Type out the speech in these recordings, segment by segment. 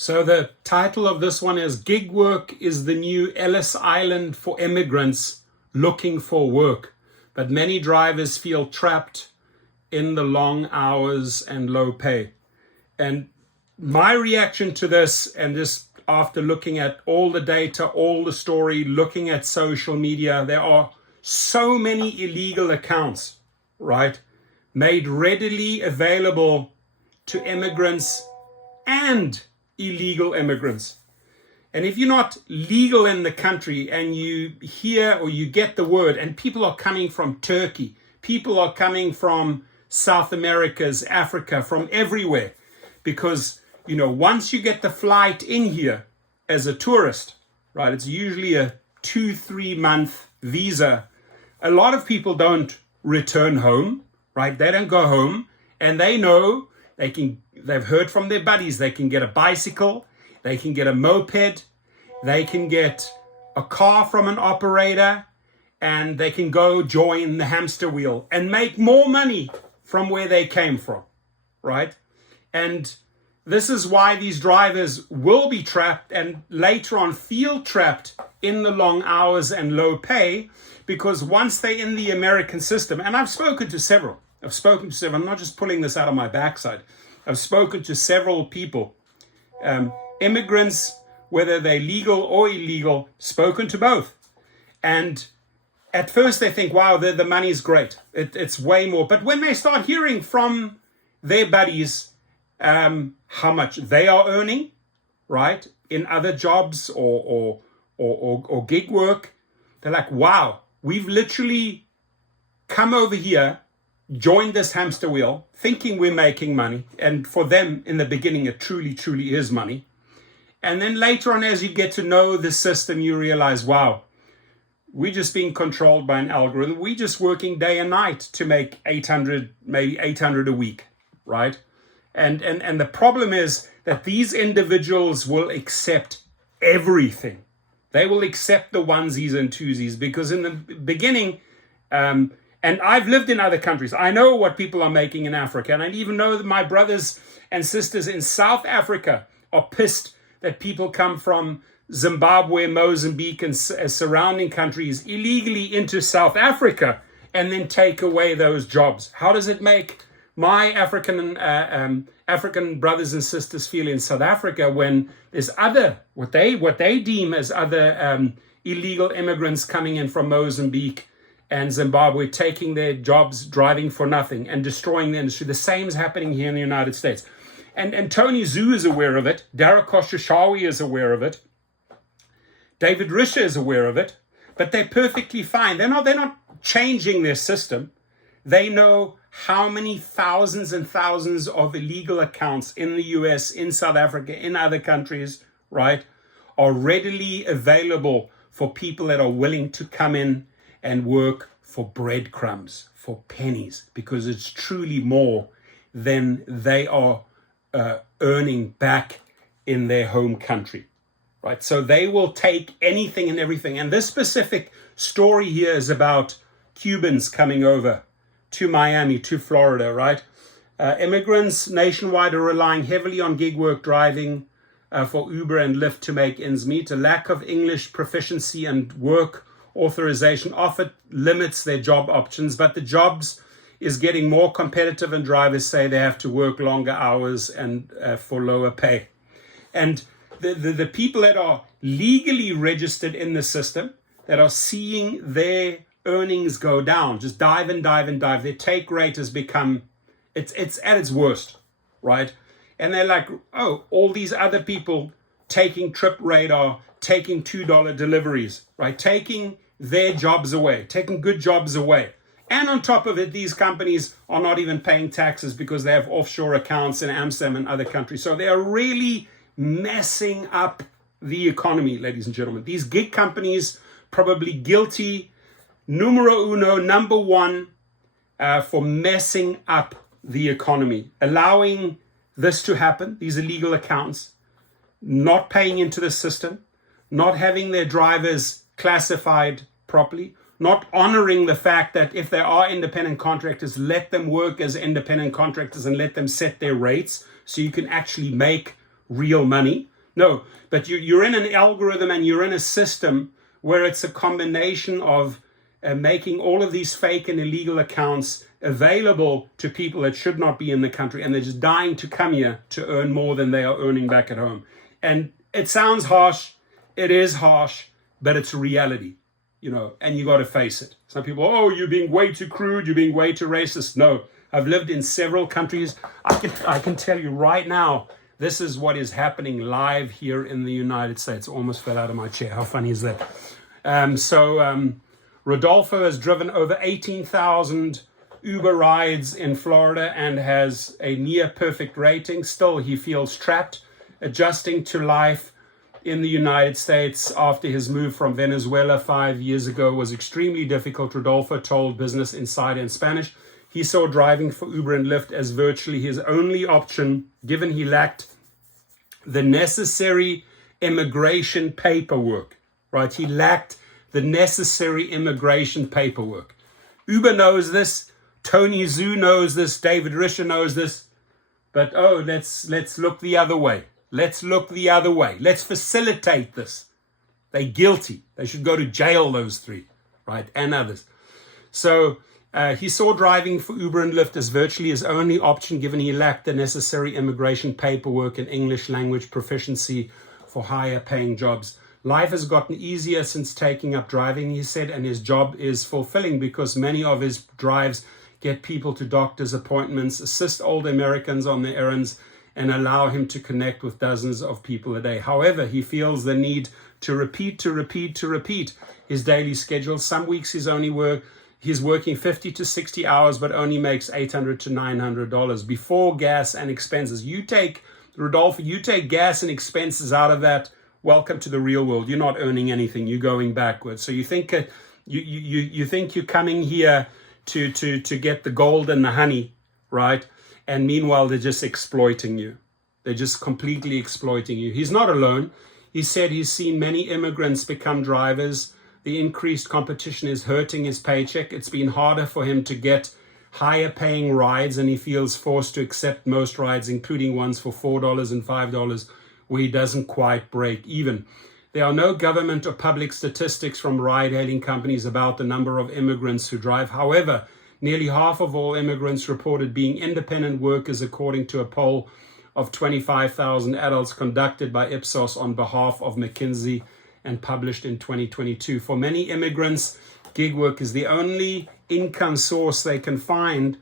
So the title of this one is Gig Work is the New Ellis Island for Immigrants Looking for Work. But many drivers feel trapped in the long hours and low pay. And my reaction to this, and just after looking at all the data, all the story, looking at social media, there are so many illegal accounts, right, made readily available to immigrants and illegal immigrants. And if you're not legal in the country and you hear or you get the word, and people are coming from Turkey, people are coming from South America's, Africa, from everywhere, because, you know, once you get the flight in here as a tourist, right, it's usually a 2-3 month visa. A lot of people don't return home, right? They don't go home, and they know they've heard from their buddies, they can get a bicycle, they can get a moped, they can get a car from an operator, and they can go join the hamster wheel and make more money from where they came from, right? And this is why these drivers will be trapped and later on feel trapped in the long hours and low pay, because once they're in the American system, and I've spoken to several, I'm not just pulling this out of my backside. I've spoken to several people, immigrants, whether they're legal or illegal, spoken to both. And at first they think, wow, the money's great. It's way more. But when they start hearing from their buddies how much they are earning, right, in other jobs or gig work, they're like, wow, we've literally come over here, joined this hamster wheel, thinking we're making money. And for them, in the beginning, it truly, truly is money. And then later on, as you get to know the system, you realize, wow, we're just being controlled by an algorithm. We're just working day and night to make 800, maybe 800 a week, right? And the problem is that these individuals will accept everything. They will accept the onesies and twosies, because in the beginning, and I've lived in other countries. I know what people are making in Africa. And I even know that my brothers and sisters in South Africa are pissed that people come from Zimbabwe, Mozambique, and surrounding countries illegally into South Africa and then take away those jobs. How does it make my African brothers and sisters feel in South Africa when there's other, what they deem as other illegal immigrants coming in from Mozambique and Zimbabwe, taking their jobs, driving for nothing, and destroying the industry? The same is happening here in the United States. And Tony Zhu is aware of it. Derek Khosrowshahi is aware of it. David Risher is aware of it. But they're perfectly fine. They're not changing their system. They know how many thousands and thousands of illegal accounts in the US, in South Africa, in other countries, right, are readily available for people that are willing to come in and work for breadcrumbs, for pennies, because it's truly more than they are earning back in their home country, right? So they will take anything and everything. And this specific story here is about Cubans coming over to Miami, to Florida, right? Immigrants nationwide are relying heavily on gig work driving for Uber and Lyft to make ends meet. A lack of English proficiency and work authorization often limits their job options, but the jobs is getting more competitive, and drivers say they have to work longer hours and for lower pay. And the people that are legally registered in the system, that are seeing their earnings go down, just dive and dive and dive, their take rate has become, it's at its worst, right? And they're like, oh, all these other people taking Trip Radar, taking $2 deliveries, right? Taking their jobs away, taking good jobs away. And on top of it, these companies are not even paying taxes because they have offshore accounts in Amsterdam and other countries. So they are really messing up the economy, ladies and gentlemen. These gig companies probably guilty, number one, for messing up the economy, allowing this to happen, these illegal accounts, not paying into the system, not having their drivers classified properly, not honoring the fact that if they are independent contractors, let them work as independent contractors and let them set their rates so you can actually make real money. No, but you're in an algorithm and you're in a system where it's a combination of making all of these fake and illegal accounts available to people that should not be in the country, and they're just dying to come here to earn more than they are earning back at home. And it sounds harsh, it is harsh, but it's reality, and you got to face it. Some people, oh, you're being way too crude, you're being way too racist. No, I've lived in several countries. I can tell you right now, this is what is happening live here in the United States. Almost fell out of my chair. How funny is that? Rodolfo has driven over 18,000 Uber rides in Florida and has a near perfect rating. Still, he feels trapped, adjusting to life in the United States after his move from Venezuela 5 years ago was extremely difficult. Rodolfo told Business Insider in Spanish he saw driving for Uber and Lyft as virtually his only option, given he lacked the necessary immigration paperwork, right? He lacked the necessary immigration paperwork. Uber knows this. Tony Zhu knows this. David Risher knows this. But, let's look the other way. Let's look the other way. Let's facilitate this. They're guilty. They should go to jail, those three, right? And others. So he saw driving for Uber and Lyft as virtually his only option, given he lacked the necessary immigration paperwork and English language proficiency for higher paying jobs. Life has gotten easier since taking up driving, he said, and his job is fulfilling because many of his drives get people to doctor's appointments, assist old Americans on their errands, and allow him to connect with dozens of people a day. However, he feels the need to repeat his daily schedule. Some weeks he's working 50 to 60 hours, but only makes $800 to $900 before gas and expenses. Rodolfo, you take gas and expenses out of that, welcome to the real world. You're not earning anything. You're going backwards. So you think you think you're coming here to get the gold and the honey, right? And meanwhile, they're just exploiting you. They're just completely exploiting you. He's not alone. He said he's seen many immigrants become drivers. The increased competition is hurting his paycheck. It's been harder for him to get higher paying rides, and he feels forced to accept most rides, including ones for $4 and $5, where he doesn't quite break even. There are no government or public statistics from ride-hailing companies about the number of immigrants who drive. However, nearly half of all immigrants reported being independent workers, according to a poll of 25,000 adults conducted by Ipsos on behalf of McKinsey and published in 2022. For many immigrants, gig work is the only income source they can find,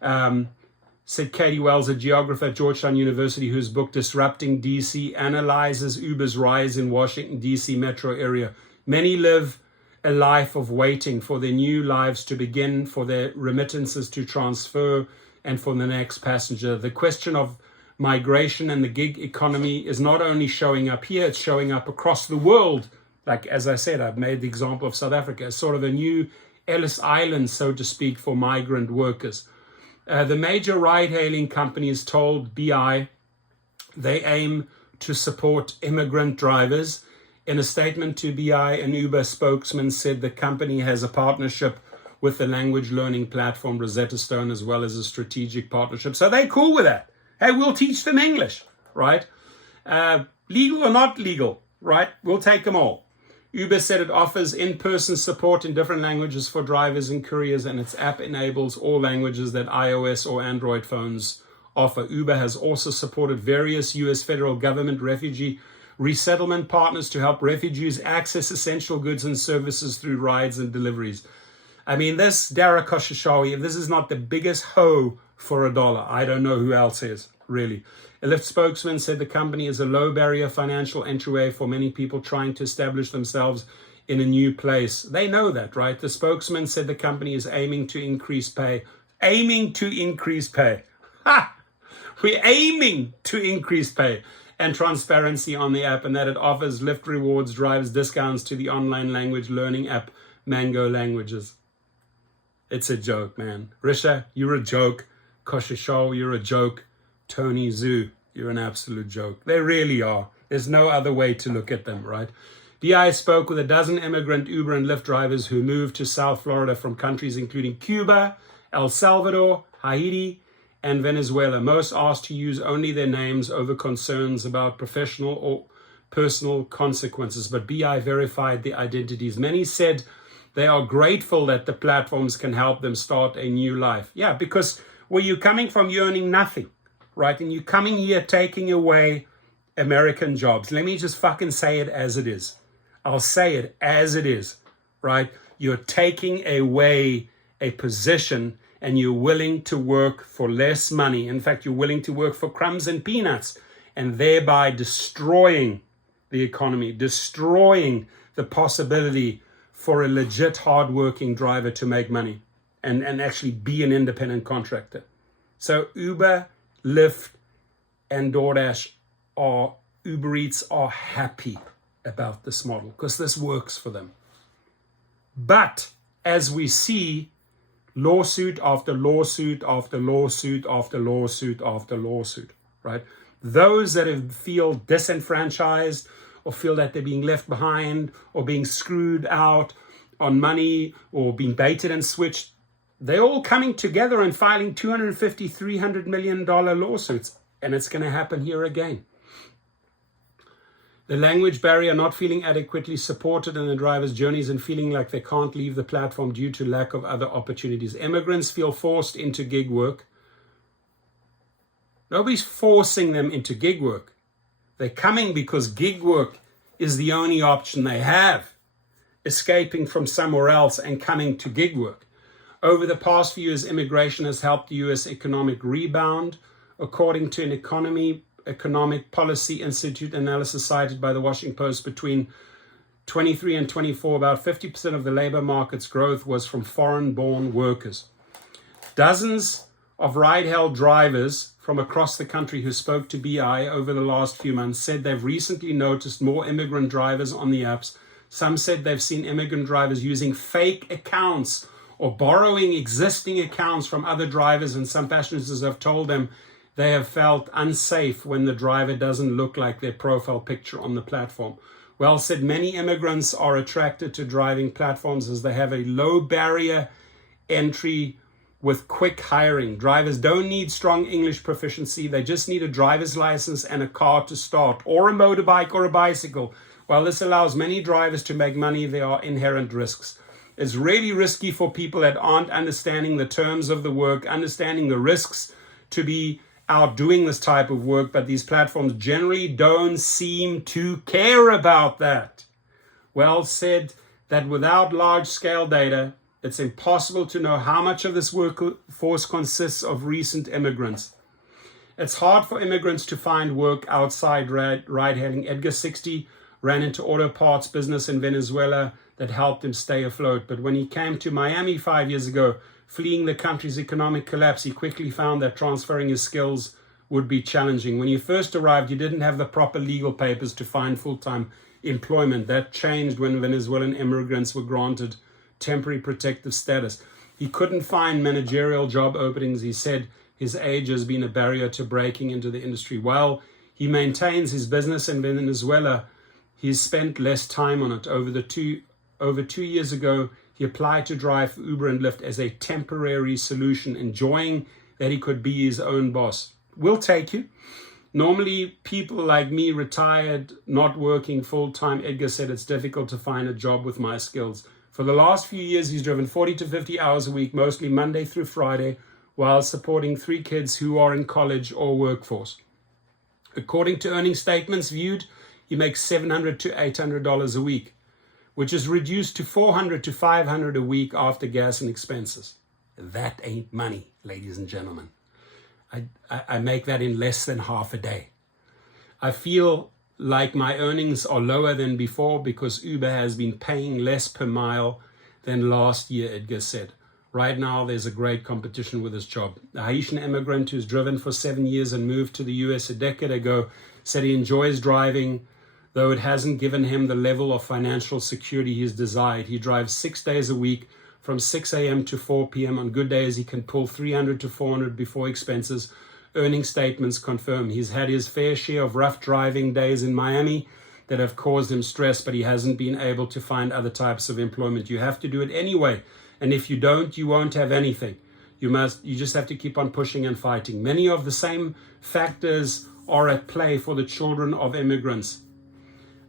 said Katie Wells, a geographer at Georgetown University, whose book Disrupting DC analyzes Uber's rise in Washington, D.C. metro area. Many live a life of waiting for their new lives to begin, for their remittances to transfer, and for the next passenger. The question of migration and the gig economy is not only showing up here, it's showing up across the world. Like, as I said, I've made the example of South Africa as sort of a new Ellis Island, so to speak, for migrant workers. The major ride-hailing companies told BI they aim to support immigrant drivers. In a statement to BI, an Uber spokesman said the company has a partnership with the language learning platform Rosetta Stone, as well as a strategic partnership. So they're cool with that. Hey, we'll teach them English, right? Legal or not legal, right? We'll take them all. Uber said it offers in-person support in different languages for drivers and couriers, and its app enables all languages that iOS or Android phones offer. Uber has also supported various U.S. federal government refugee resettlement partners to help refugees access essential goods and services through rides and deliveries. I mean, this Dara Khosrowshahi, if this is not the biggest hoe for a dollar, I don't know who else is, really. A Lyft spokesman said the company is a low-barrier financial entryway for many people trying to establish themselves in a new place. They know that, right? The spokesman said the company is aiming to increase pay. Aiming to increase pay. Ha! We're aiming to increase pay and transparency on the app, and that it offers Lyft rewards drivers discounts to the online language learning app Mango Languages. It's a joke, man. Risha, you're a joke. Khosrowshahi, you're a joke. Tony Zhu, you're an absolute joke. They really are. There's no other way to look at them, right? BI spoke with a dozen immigrant Uber and Lyft drivers who moved to South Florida from countries including Cuba, El Salvador, Haiti, and Venezuela. Most asked to use only their names over concerns about professional or personal consequences, but BI verified their identities. Many said they are grateful that the platforms can help them start a new life. Yeah, because where you're coming from, you're earning nothing, right? And you're coming here taking away American jobs. Let me just fucking say it as it is. I'll say it as it is, right? You're taking away a position and you're willing to work for less money. In fact, you're willing to work for crumbs and peanuts, and thereby destroying the economy, destroying the possibility for a legit hardworking driver to make money and actually be an independent contractor. So Uber, Lyft, and DoorDash Uber Eats are happy about this model because this works for them. But as we see, lawsuit after lawsuit after lawsuit after lawsuit after lawsuit, right? Those that feel disenfranchised or feel that they're being left behind or being screwed out on money or being baited and switched, they're all coming together and filing $250, $300 million lawsuits. And it's going to happen here again. The language barrier, not feeling adequately supported in the driver's journeys and feeling like they can't leave the platform due to lack of other opportunities. Immigrants feel forced into gig work. Nobody's forcing them into gig work. They're coming because gig work is the only option they have, escaping from somewhere else and coming to gig work. Over the past few years, immigration has helped the U.S. economic rebound. According to an Economic Policy Institute analysis cited by the Washington Post, between 23 and 24, about 50% of the labor market's growth was from foreign-born workers. Dozens of ride-hail drivers from across the country who spoke to BI over the last few months said they've recently noticed more immigrant drivers on the apps. Some said they've seen immigrant drivers using fake accounts or borrowing existing accounts from other drivers, and some passengers have told them they have felt unsafe when the driver doesn't look like their profile picture on the platform. Well said, many immigrants are attracted to driving platforms as they have a low barrier entry with quick hiring. Drivers don't need strong English proficiency. They just need a driver's license and a car to start, or a motorbike or a bicycle. While this allows many drivers to make money, there are inherent risks. It's really risky for people that aren't understanding the terms of the work, understanding the risks to be out doing this type of work, but these platforms generally don't seem to care about that. Well said that without large-scale data, it's impossible to know how much of this workforce consists of recent immigrants. It's hard for immigrants to find work outside ride-hailing. Edgar, 60, ran into auto parts business in Venezuela that helped him stay afloat. But when he came to Miami 5 years ago, fleeing the country's economic collapse, he quickly found that transferring his skills would be challenging. When you first arrived, you didn't have the proper legal papers to find full-time employment. That changed when Venezuelan immigrants were granted temporary protective status. He couldn't find managerial job openings. He said his age has been a barrier to breaking into the industry. While he maintains his business in Venezuela, he's spent less time on it. Over 2 years ago, he applied to drive for Uber and Lyft as a temporary solution, enjoying that he could be his own boss. We'll take you. Normally, people like me, retired, not working full-time, Edgar said it's difficult to find a job with my skills. For the last few years, he's driven 40 to 50 hours a week, mostly Monday through Friday, while supporting 3 kids who are in college or workforce. According to earning statements viewed, he makes $700 to $800 a week, which is reduced to $400 to $500 a week after gas and expenses. That ain't money, ladies and gentlemen. I make that in less than half a day. I feel like my earnings are lower than before because Uber has been paying less per mile than last year, Edgar said. Right now, there's a great competition with his job. A Haitian immigrant who's driven for 7 years and moved to the US a decade ago said he enjoys driving, though it hasn't given him the level of financial security he's desired. He drives 6 days a week from 6 a.m. to 4 p.m. On good days, he can pull $300 to $400 before expenses. Earning statements confirm he's had his fair share of rough driving days in Miami that have caused him stress, but he hasn't been able to find other types of employment. You have to do it anyway, and if you don't, you won't have anything. You just have to keep on pushing and fighting. Many of the same factors are at play for the children of immigrants.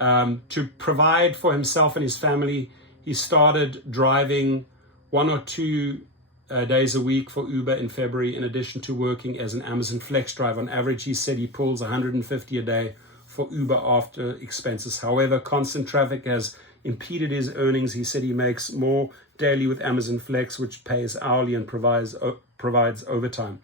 To provide for himself and his family, he started driving 1 or 2 days a week for Uber in February, in addition to working as an Amazon Flex driver. On average, he said he pulls 150 a day for Uber after expenses. However, constant traffic has impeded his earnings. He said he makes more daily with Amazon Flex, which pays hourly and provides overtime.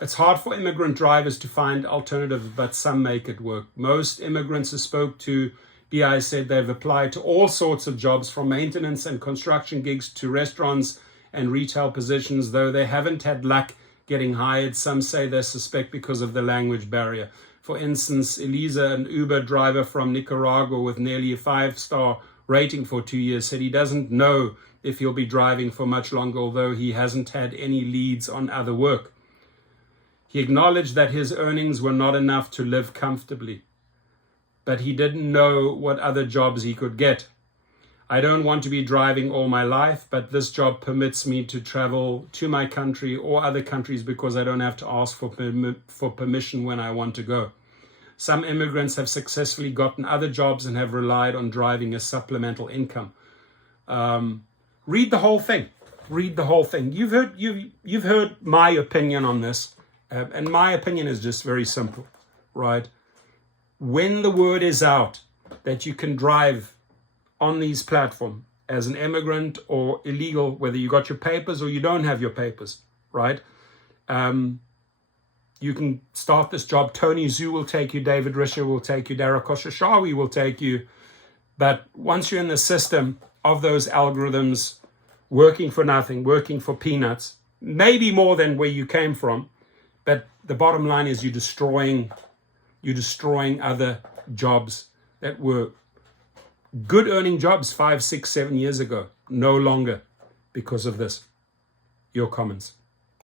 It's hard for immigrant drivers to find alternatives, but some make it work. Most immigrants I spoke to, BI said they've applied to all sorts of jobs, from maintenance and construction gigs to restaurants and retail positions, though they haven't had luck getting hired. Some say they suspect because of the language barrier. For instance, Elisa, an Uber driver from Nicaragua with nearly a 5-star rating for 2 years, said he doesn't know if he'll be driving for much longer, although he hasn't had any leads on other work. He acknowledged that his earnings were not enough to live comfortably, but he didn't know what other jobs he could get. I don't want to be driving all my life, but this job permits me to travel to my country or other countries because I don't have to ask for permission when I want to go. Some immigrants have successfully gotten other jobs and have relied on driving as supplemental income. Read the whole thing. Read the whole thing. You've heard my opinion on this, and my opinion is just very simple, right? When the word is out that you can drive on these platforms as an immigrant or illegal, whether you got your papers or you don't have your papers, right? You can start this job. Tony Zhu will take you. David Risher will take you. Dara Khosrowshahi will take you. But once you're in the system of those algorithms, working for nothing, working for peanuts, maybe more than where you came from, but the bottom line is you're destroying other jobs that were good earning jobs 5, 6, 7 years ago. No longer because of this. Your comments.